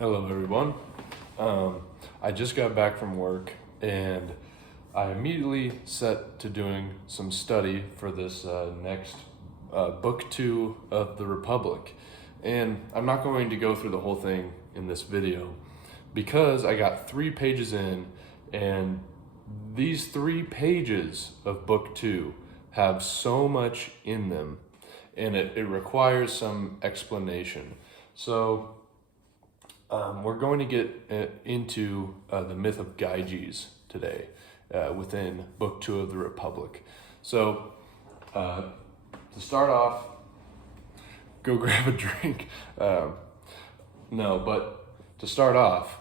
Hello, everyone. I just got back from work and I immediately set to doing some study for this next book 2 of the Republic. And I'm not going to go through the whole thing in this video because I got 3 pages in, and these 3 pages of book 2 have so much in them, and it requires some explanation. So we're going to get into the myth of Gyges today within Book 2 of the Republic. So to start off, go grab a drink. But to start off,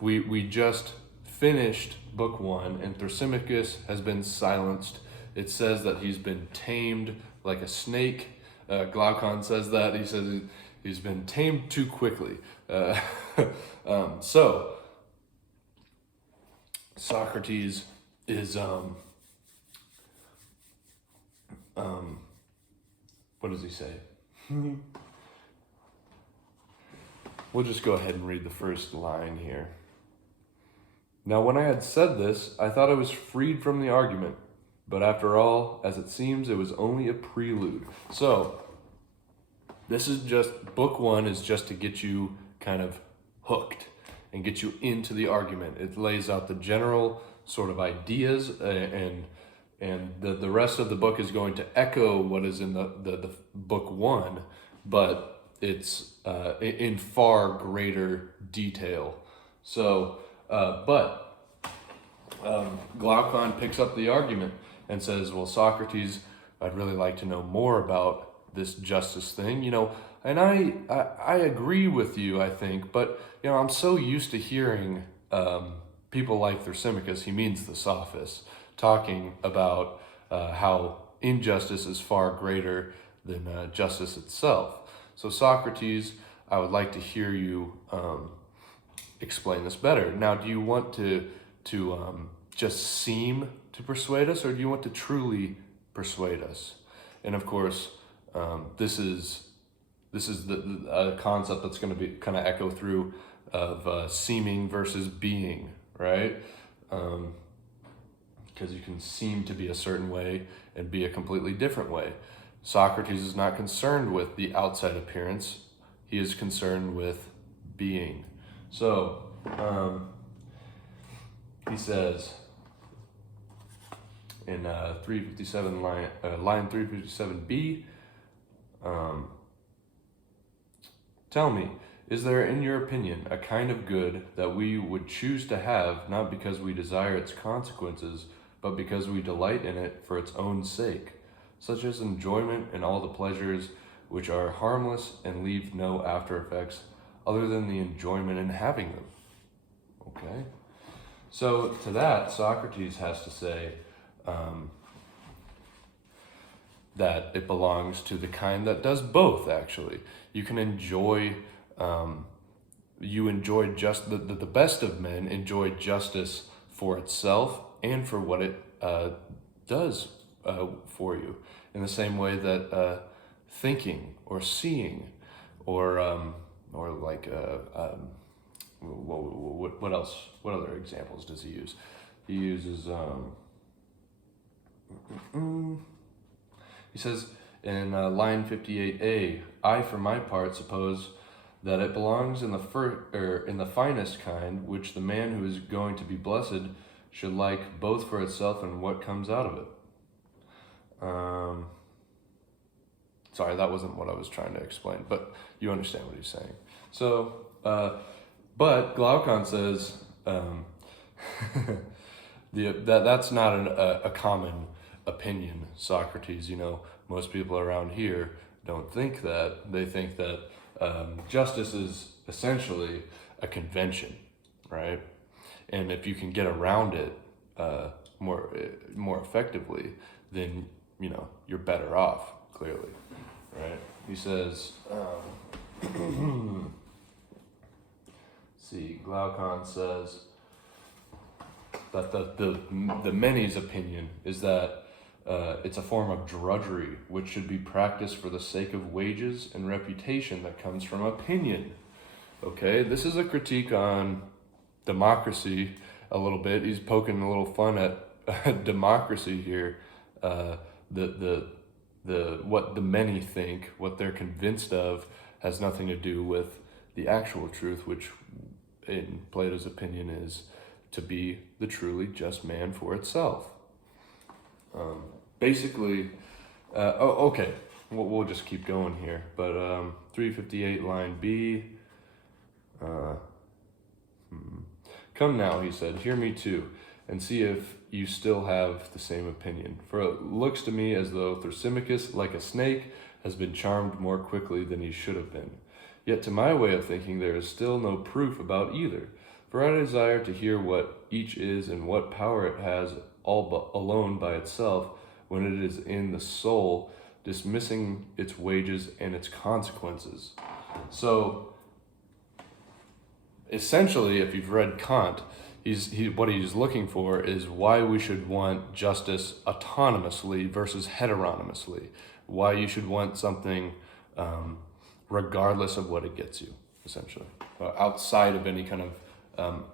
we just finished Book 1, and Thrasymachus has been silenced. It says that he's been tamed like a snake. Glaucon says that. He says he's been tamed too quickly. So Socrates is what does he say? We'll just go ahead and read the first line here. Now, when I had said this, I thought I was freed from the argument, but after all, as it seems, it was only a prelude. So this is just, book 1 is just to get you kind of hooked and get you into the argument. It lays out the general sort of ideas, and the rest of the book is going to echo what is in the book 1, but it's in far greater detail. So, Glaucon picks up the argument and says, well, Socrates, I'd really like to know more about this justice thing, and I agree with you, I think, but, I'm so used to hearing people like Thrasymachus, he means the sophists, talking about how injustice is far greater than justice itself. So Socrates, I would like to hear you explain this better. Now, do you want to just seem to persuade us, or do you want to truly persuade us? And of course, this is the concept that's going to be kind of echo through of seeming versus being, right? Because you can seem to be a certain way and be a completely different way. Socrates is not concerned with the outside appearance. He is concerned with being. So, he says in 357 line 357b, tell me, is there, in your opinion, a kind of good that we would choose to have, not because we desire its consequences, but because we delight in it for its own sake, such as enjoyment and all the pleasures which are harmless and leave no after effects other than the enjoyment in having them? Okay? So to that, Socrates has to say that it belongs to the kind that does both, actually. You can enjoy, just the best of men enjoy justice for itself and for what it does for you, in the same way that thinking or seeing or like what else? What other examples does he use? He uses he says in line 58a, I for my part suppose that it belongs in the finest kind, which the man who is going to be blessed should like both for itself and what comes out of it. Sorry, that wasn't what I was trying to explain, but you understand what he's saying. So, but Glaucon says that's not a common opinion, Socrates. Most people around here don't think that. They think that justice is essentially a convention, right? And if you can get around it more effectively, then you're better off, clearly, right? He says, see, Glaucon says that the many's opinion is that it's a form of drudgery which should be practiced for the sake of wages and reputation that comes from opinion. Okay, this is a critique on democracy a little bit. He's poking a little fun at democracy here. The what the many think, what they're convinced of, has nothing to do with the actual truth, which in Plato's opinion is to be the truly just man for itself. Basically, okay, we'll just keep going here. But 358 line B. Come now, he said, hear me too, and see if you still have the same opinion. For it looks to me as though Thrasymachus, like a snake, has been charmed more quickly than he should have been. Yet to my way of thinking there is still no proof about either. For I desire to hear what each is and what power it has all but alone by itself when it is in the soul, dismissing its wages and its consequences. So, essentially, if you've read Kant, what he's looking for is why we should want justice autonomously versus heteronomously. Why you should want something regardless of what it gets you, essentially, outside of any kind of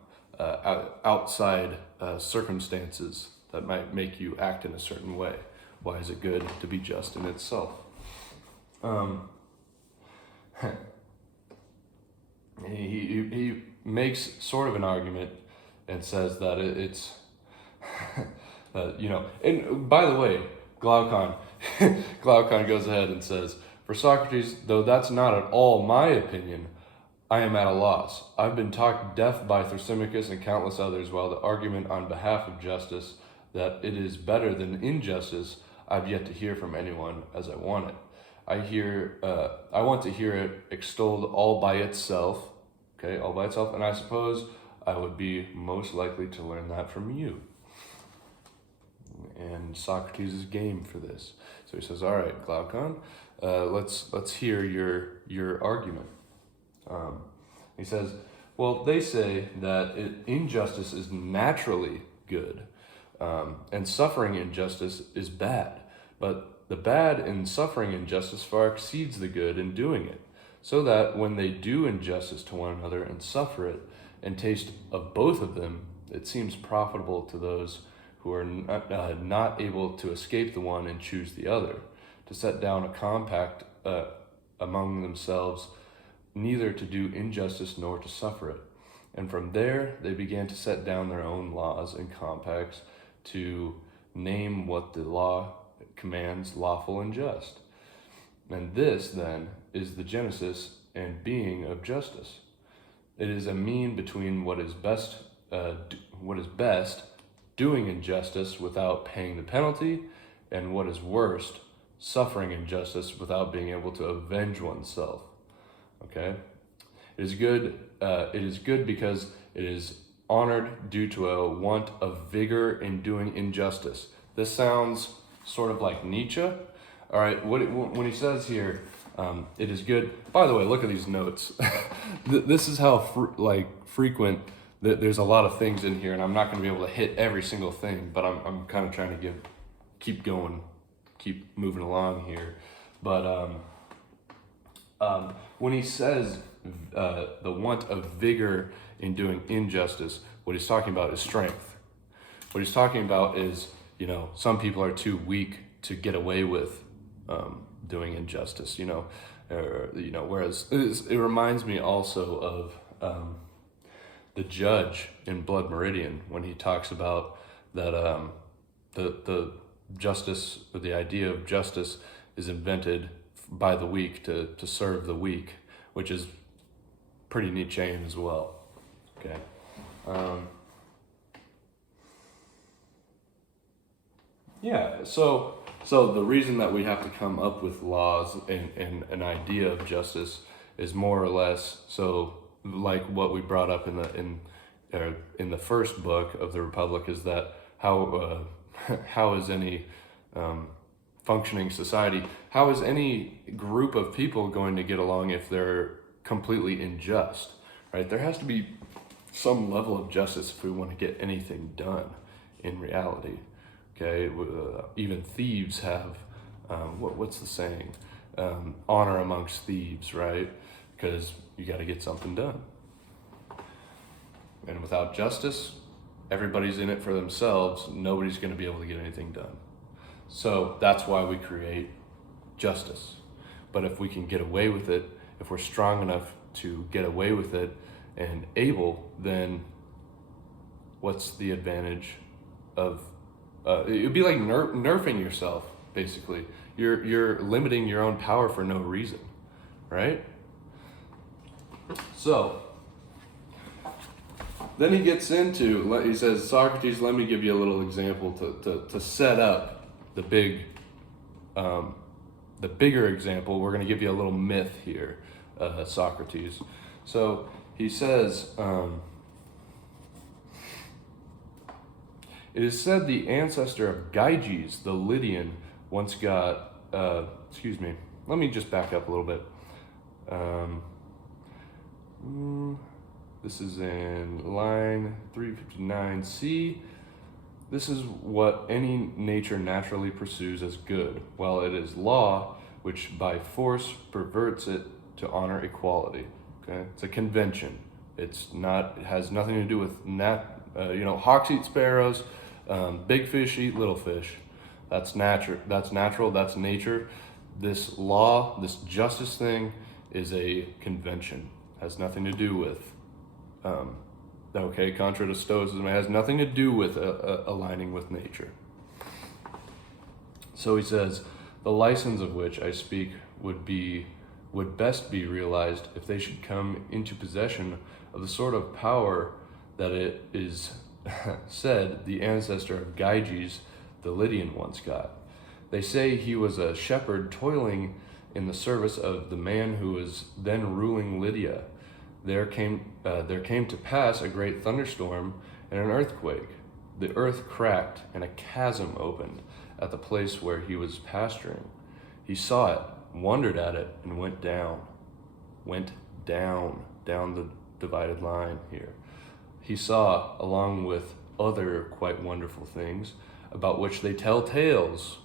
outside circumstances that might make you act in a certain way. Why is it good to be just in itself? He makes sort of an argument and says that it's, and by the way, Glaucon goes ahead and says, for Socrates, though that's not at all my opinion, I am at a loss. I've been talked deaf by Thrasymachus and countless others, while the argument on behalf of justice, that it is better than injustice, I've yet to hear from anyone as I want it. I want to hear it extolled all by itself, okay, all by itself, and I suppose I would be most likely to learn that from you. And Socrates is game for this. So he says, all right, Glaucon, let's hear your argument. He says, well, they say that injustice is naturally good, and suffering injustice is bad, but the bad in suffering injustice far exceeds the good in doing it, so that when they do injustice to one another and suffer it, and taste of both of them, it seems profitable to those who are not able to escape the one and choose the other, to set down a compact among themselves, neither to do injustice nor to suffer it. And from there they began to set down their own laws and compacts to name what the law commands lawful and just. And this, then, is the genesis and being of justice. It is a mean between what is best, doing injustice without paying the penalty, and what is worst, suffering injustice without being able to avenge oneself. Okay, it is good. It is good because it is honored due to a want of vigor in doing injustice. This sounds sort of like Nietzsche. All right, when he says here, it is good. By the way, look at these notes. This is how frequent. There's a lot of things in here, and I'm not going to be able to hit every single thing, but I'm kind of trying to keep going, keep moving along here. But when he says the want of vigor in doing injustice, what he's talking about is strength. What he's talking about is, some people are too weak to get away with doing injustice, whereas it reminds me also of the judge in Blood Meridian, when he talks about that the justice, or the idea of justice, is invented by the weak to serve the weak, which is pretty Nietzschean as well. Okay. So the reason that we have to come up with laws and an idea of justice is more or less so, like what we brought up in the first book of the Republic, is that how is any functioning society, how is any group of people going to get along if they're completely unjust, right? There has to be some level of justice if we want to get anything done in reality. Okay, even thieves have, what's the saying? Honor amongst thieves, right? because you got to get something done. And without justice, everybody's in it for themselves. Nobody's going to be able to get anything done. So that's why we create justice. But if we can get away with it, if we're strong enough to get away with it and able, then what's the advantage of it would be like nerfing yourself, basically. You're limiting your own power for no reason, right? So then he gets into, he says, Socrates, let me give you a little example to set up the bigger example. We're going to give you a little myth here, Socrates. So he says, it is said the ancestor of Gyges, the Lydian, once got, let me just back up a little bit. This is in line 359C. This is what any nature naturally pursues as good, while it is law which by force perverts it to honor equality. Okay, it's a convention. It has nothing to do with hawks eat sparrows, big fish eat little fish. That's natural. That's nature. This law, this justice thing, is a convention. Has nothing to do with. Contra to Stoicism, it has nothing to do with aligning with nature. So he says, the license of which I speak would best be realized if they should come into possession of the sort of power that it is said the ancestor of Gyges, the Lydian, once got. They say he was a shepherd toiling in the service of the man who was then ruling Lydia. There came to pass a great thunderstorm and an earthquake. The earth cracked and a chasm opened at the place where he was pasturing. He saw it, wondered at it, and went down the divided line here. He saw, along with other quite wonderful things, about which they tell tales.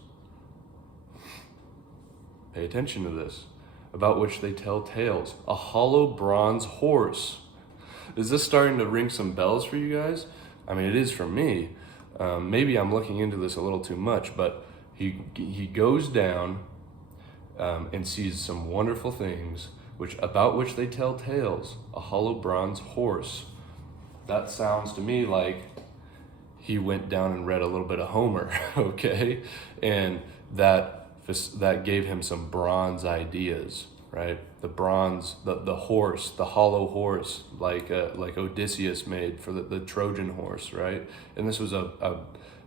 Pay attention to this. About which they tell tales. A hollow bronze horse. Is this starting to ring some bells for you guys? I mean, it is for me. Maybe I'm looking into this a little too much, but he goes down and sees some wonderful things about which they tell tales. A hollow bronze horse. That sounds to me like he went down and read a little bit of Homer, okay? And that gave him some bronze ideas, right? The bronze, the horse, the hollow horse, like Odysseus made for the Trojan horse, right? And this was a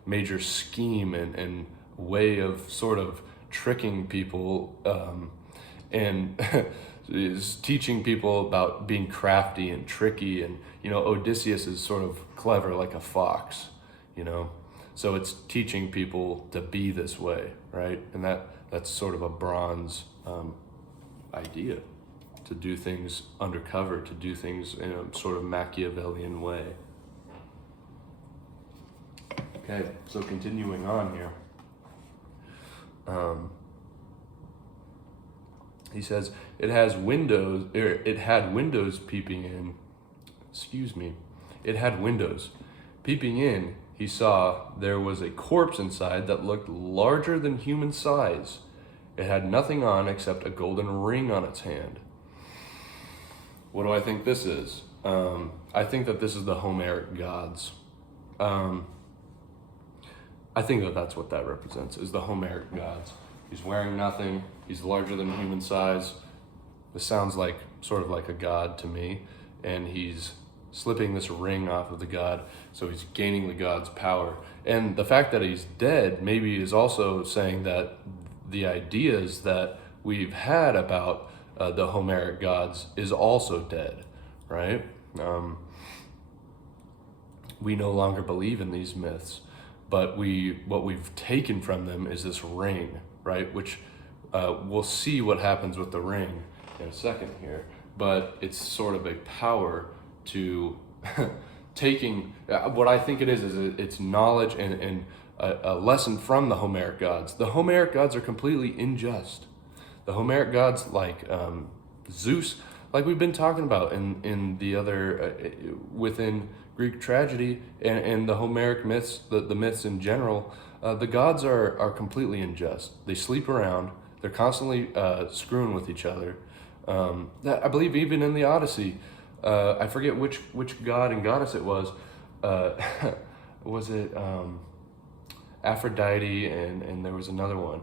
major scheme and way of sort of tricking people and is teaching people about being crafty and tricky. And, Odysseus is sort of clever like a fox, So it's teaching people to be this way, right? And that's sort of a bronze idea, to do things undercover, to do things in a sort of Machiavellian way. Okay, so continuing on here. He says, it had windows peeping in. It had windows. Peeping in, he saw there was a corpse inside that looked larger than human size. It had nothing on except a golden ring on its hand. What do I think this is? I think that this is the Homeric gods. I think that that's what that represents, is the Homeric gods. He's wearing nothing. He's larger than human size. This sounds like sort of like a god to me. And he's slipping this ring off of the god, so he's gaining the god's power. And the fact that he's dead maybe is also saying that the ideas that we've had about the Homeric gods is also dead, right? We no longer believe in these myths, but what we've taken from them is this ring, right? Which we'll see what happens with the ring in a second here, but it's sort of a power to taking what I think it is it's knowledge and a lesson from the Homeric gods. The Homeric gods are completely unjust. The Homeric gods, like Zeus, like we've been talking about in the other within Greek tragedy and the Homeric myths, the myths in general, the gods are completely unjust. They sleep around. They're constantly screwing with each other. That I believe even in the Odyssey, I forget which god and goddess it was. Was it Aphrodite and there was another one.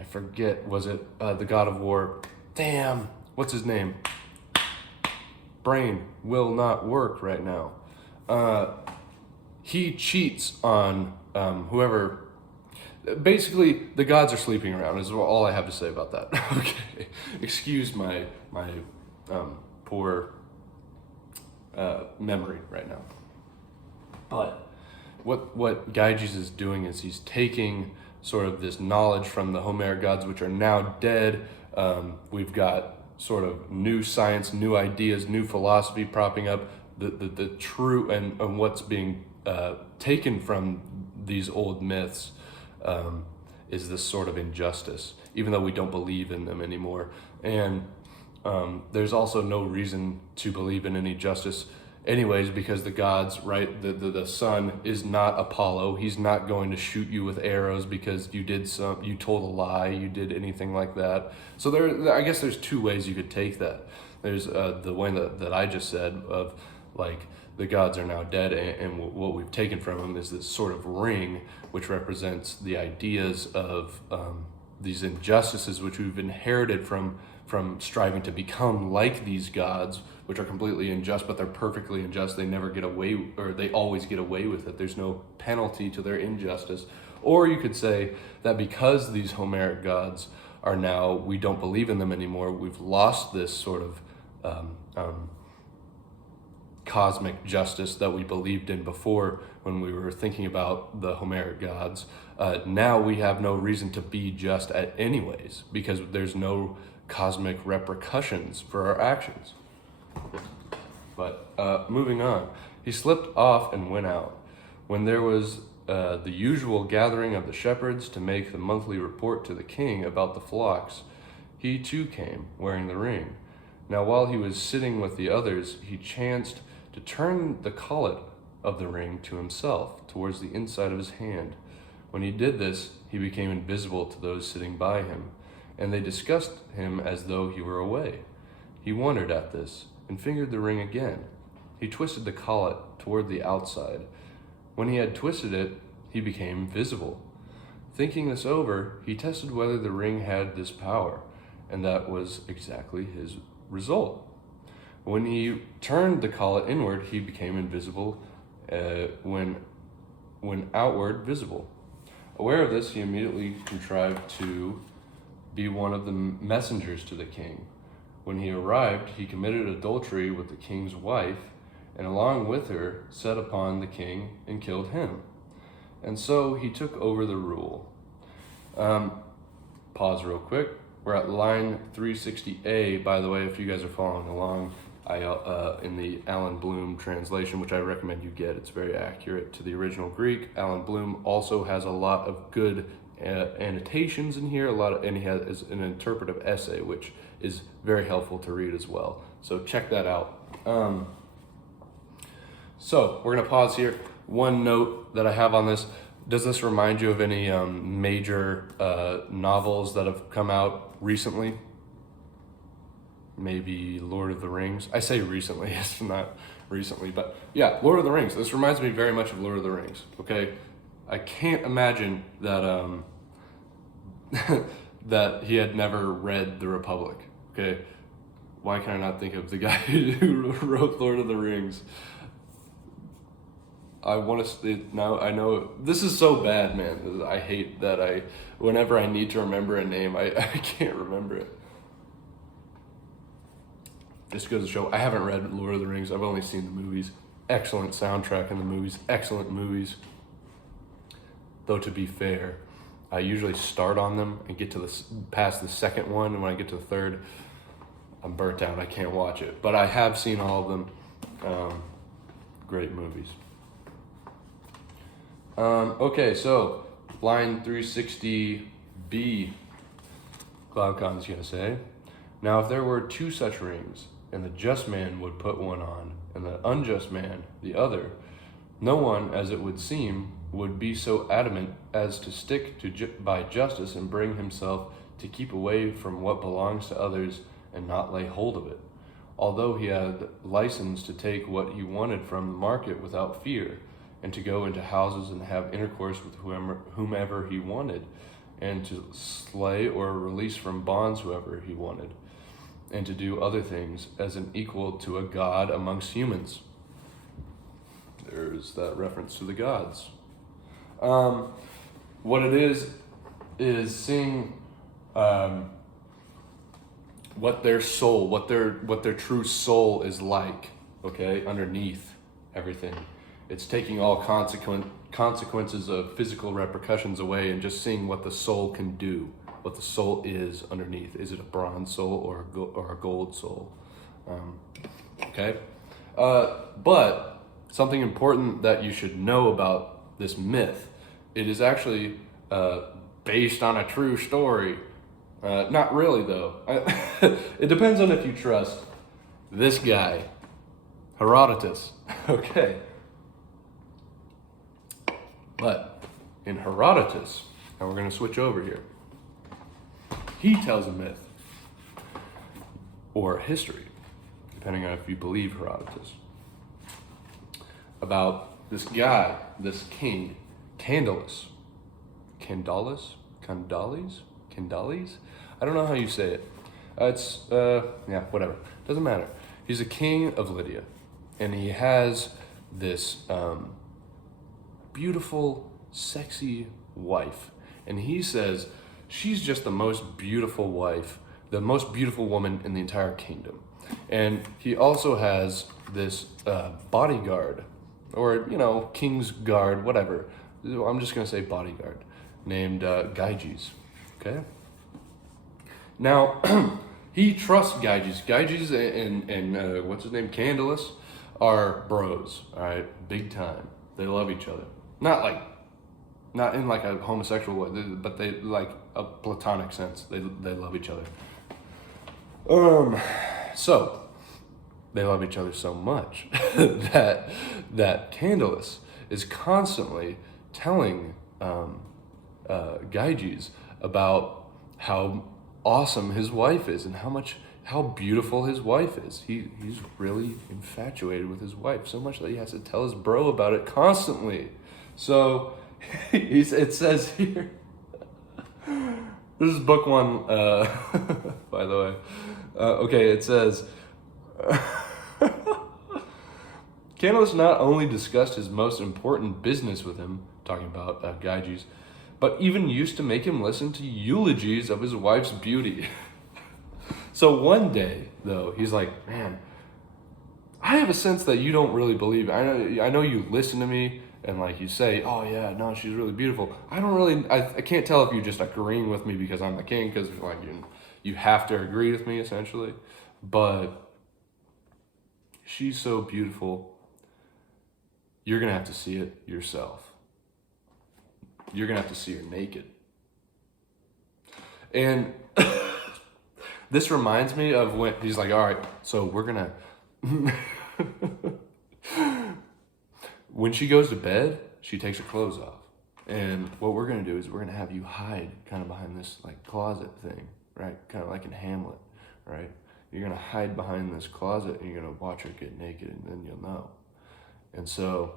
I forget. Was it the god of war? Damn, what's his name? Brain will not work right now. He cheats on whoever. Basically, the gods are sleeping around is all I have to say about that. Okay, excuse my poor memory right now. But what Gyges is doing is he's taking sort of this knowledge from the Homeric gods, which are now dead. We've got sort of new science, new ideas, new philosophy propping up. The true and what's being taken from these old myths is this sort of injustice, even though we don't believe in them anymore. And there's also no reason to believe in any justice anyways, because the gods, right, the sun is not Apollo. He's not going to shoot you with arrows because you told a lie, you did anything like that. So I guess there's two ways you could take that. There's the way that I just said of like the gods are now dead, and what we've taken from them is this sort of ring which represents the ideas of these injustices which we've inherited from striving to become like these gods, which are completely unjust, but they're perfectly unjust. They never get away, or they always get away with it. There's no penalty to their injustice. Or you could say that because these Homeric gods are now, we don't believe in them anymore, we've lost this sort of cosmic justice that we believed in before when we were thinking about the Homeric gods. Now we have no reason to be just anyways, because there's no cosmic repercussions for our actions. But moving on, he slipped off and went out. When there was the usual gathering of the shepherds to make the monthly report to the king about the flocks, he too came, wearing the ring. Now while he was sitting with the others, he chanced to turn the collet of the ring to himself, towards the inside of his hand. When he did this, he became invisible to those sitting by him, and they discussed him as though he were away. He wondered at this, and fingered the ring again. He twisted the collet toward the outside. When he had twisted it, he became visible. Thinking this over, he tested whether the ring had this power, and that was exactly his result. When he turned the collet inward, he became invisible, when outward visible. Aware of this, he immediately contrived to be one of the messengers to the king. When he arrived, he committed adultery with the king's wife, and along with her set upon the king and killed him. And so he took over the rule. Pause real quick. We're at line 360A, by the way, if you guys are following along. In the Alan Bloom translation, which I recommend you get. It's very accurate to the original Greek. Alan Bloom also has a lot of good annotations in here, and he has an interpretive essay, which is very helpful to read as well. So check that out. So we're gonna pause here. One note that I have on this: does this remind you of any major novels that have come out recently? Maybe Lord of the Rings. I say recently, it's not recently, but yeah, Lord of the Rings. This reminds me very much of Lord of the Rings, okay? I can't imagine that that he had never read The Republic, okay? Why can I not think of the guy who wrote Lord of the Rings? I want to now. I know this is so bad, man. I hate that whenever I need to remember a name, I can't remember it. Just goes to show, I haven't read Lord of the Rings. I've only seen the movies. Excellent soundtrack in the movies. Excellent movies. Though to be fair, I usually start on them and get to past the second one, and when I get to the third, I'm burnt out. I can't watch it. But I have seen all of them. Great movies. Okay, so line 360B, Glaucon's gonna say, now if there were two such rings, and the just man would put one on, and the unjust man the other. No one, as it would seem, would be so adamant as to stick by justice and bring himself to keep away from what belongs to others and not lay hold of it, although he had license to take what he wanted from the market without fear, and to go into houses and have intercourse with whomever he wanted, and to slay or release from bonds whoever he wanted, and to do other things as an equal to a god amongst humans. There's that reference to the gods. What it is seeing what their soul, what their true soul is like, okay, underneath everything. It's taking all consequences of physical repercussions away and just seeing what the soul can do, what the soul is underneath. Is it a bronze soul or a gold soul? Okay? But something important that you should know about this myth, it is actually based on a true story. Not really, though. It depends on if you trust this guy, Herodotus. Okay. But in Herodotus, and we're going to switch over here, he tells a myth or history, depending on if you believe Herodotus, about this guy, this king, Candalus. Candalis? I don't know how you say it. Whatever. Doesn't matter. He's a king of Lydia, and he has this beautiful, sexy wife. And he says she's just the most beautiful wife, the most beautiful woman in the entire kingdom. And he also has this bodyguard, or, king's guard, whatever. I'm just going to say bodyguard, named Gyges. Okay? Now, he trusts Gyges. Gyges and what's his name, Candalus, are bros, all right? Big time. They love each other. Not in like a homosexual way, but they like a platonic sense. They love each other. So they love each other so much that Candalus is constantly telling Gyges about how awesome his wife is and how beautiful his wife is. He's really infatuated with his wife, so much that he has to tell his bro about it constantly. So it says here, this is book one, by the way. Okay, it says, Candalus not only discussed his most important business with him, talking about Gyges, but even used to make him listen to eulogies of his wife's beauty. So one day, though, he's like, man, I have a sense that you don't really believe it. I know you listen to me and like you say, oh yeah, no, she's really beautiful. I can't tell if you're just agreeing with me because I'm the king, because like you have to agree with me essentially. But she's so beautiful, you're gonna have to see it yourself. You're gonna have to see her naked. And this reminds me of when he's like, all right, so we're gonna when she goes to bed, she takes her clothes off. And what we're gonna do is we're gonna have you hide kind of behind this like closet thing, right? Kind of like in Hamlet, right? You're gonna hide behind this closet and you're gonna watch her get naked, and then you'll know. And so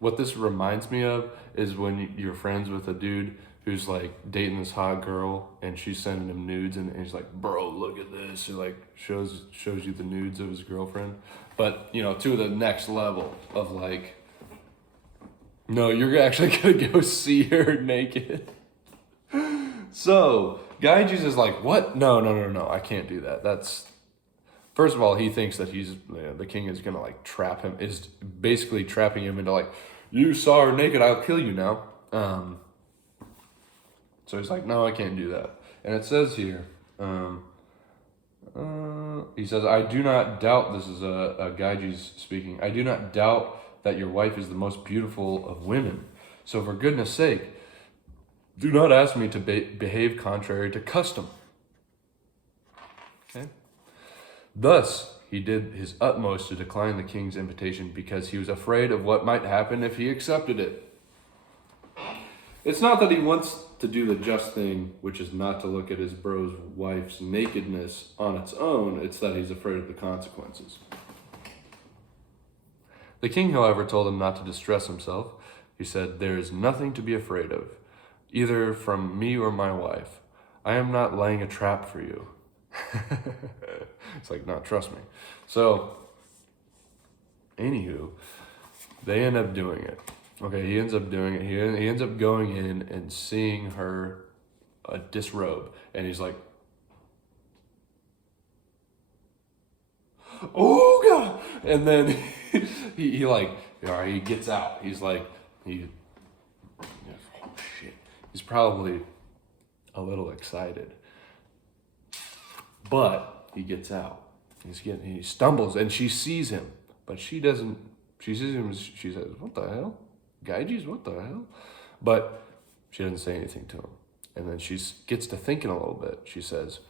what this reminds me of is when you're friends with a dude who's like dating this hot girl and she's sending him nudes, and he's like, bro, look at this. He like shows you the nudes of his girlfriend. But, to the next level of like, no, you're actually gonna go see her naked. So Gyges is like, what? No, I can't do that. First of all, he thinks that the king is gonna like trap him, is basically trapping him into like, you saw her naked, I'll kill you now. So he's like, no, I can't do that. And it says here, he says, I do not doubt, this is Gyges speaking, I do not doubt that your wife is the most beautiful of women. So for goodness sake, do not ask me to behave contrary to custom. Okay? Thus, he did his utmost to decline the king's invitation because he was afraid of what might happen if he accepted it. It's not that he wants to do the just thing, which is not to look at his bro's wife's nakedness on its own. It's that he's afraid of the consequences. The king, however, told him not to distress himself. He said, "There is nothing to be afraid of, either from me or my wife. I am not laying a trap for you." It's like, no, trust me. So, anywho, they end up doing it. Okay, he ends up doing it. He ends up going in and seeing her disrobe. And he's like, "Oh, God." And then he like, all right, he gets out. He's like, oh, shit. He's probably a little excited. But he gets out. He stumbles and she sees him. But she doesn't, she sees him, she says, "What the hell? Gyges, what the hell?" But she doesn't say anything to him. And then she gets to thinking a little bit. She says,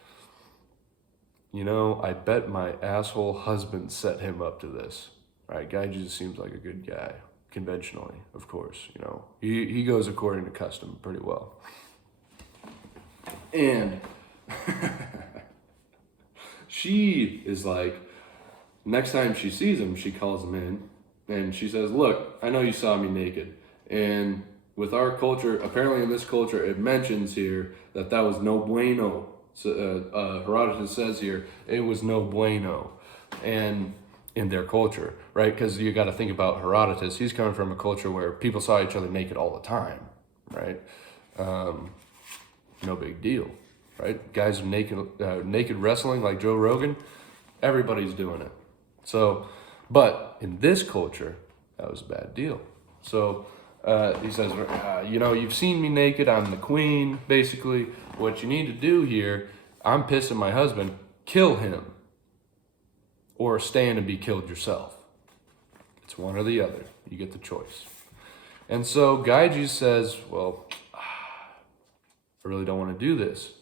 "I bet my asshole husband set him up to this." Right? Gyges seems like a good guy, conventionally, of course. He goes according to custom pretty well. And she is like, next time she sees him, she calls him in. And she says, "Look, I know you saw me naked. And with our culture, apparently in this culture, it mentions here that was no bueno." So, Herodotus says here, it was no bueno. And in their culture, right? Because you got to think about Herodotus. He's coming from a culture where people saw each other naked all the time, right? No big deal, right? Guys naked wrestling like Joe Rogan, everybody's doing it. So, but in this culture, that was a bad deal. So he says, "You've seen me naked. I'm the queen, basically. What you need to do here, I'm pissing my husband, kill him. Or stand and be killed yourself. It's one or the other. You get the choice." And so Gyges says, "Well, I really don't want to do this."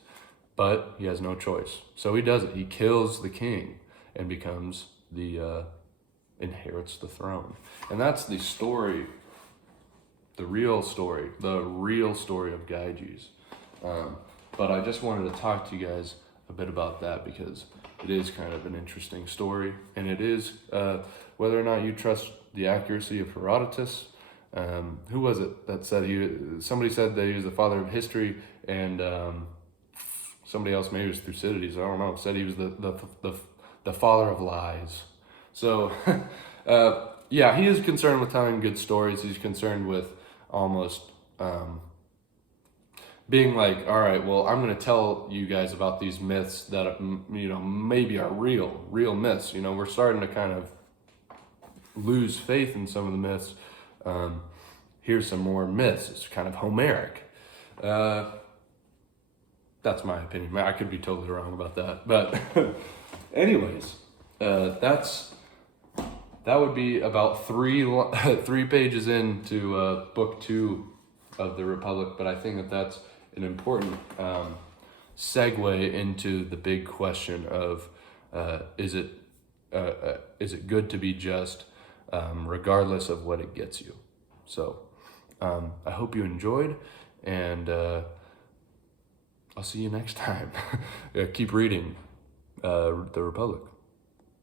But he has no choice. So he does it. He kills the king and becomes inherits the throne. And that's the story, the real story of Gyges. But I just wanted to talk to you guys a bit about that because it is kind of an interesting story. And it is, whether or not you trust the accuracy of Herodotus. Who was it that said somebody said that he was the father of history, and somebody else, maybe it was Thucydides, I don't know, said he was the father of lies. So, yeah, he is concerned with telling good stories. He's concerned with almost being like, all right, well, I'm going to tell you guys about these myths that, maybe are real myths. We're starting to kind of lose faith in some of the myths. Here's some more myths. It's kind of Homeric. That's my opinion. I could be totally wrong about that. But anyways, that would be about three pages into book 2 of the Republic. But I think that's an important segue into the big question of is it good to be just regardless of what it gets you? So I hope you enjoyed, and I'll see you next time. Keep reading the Republic.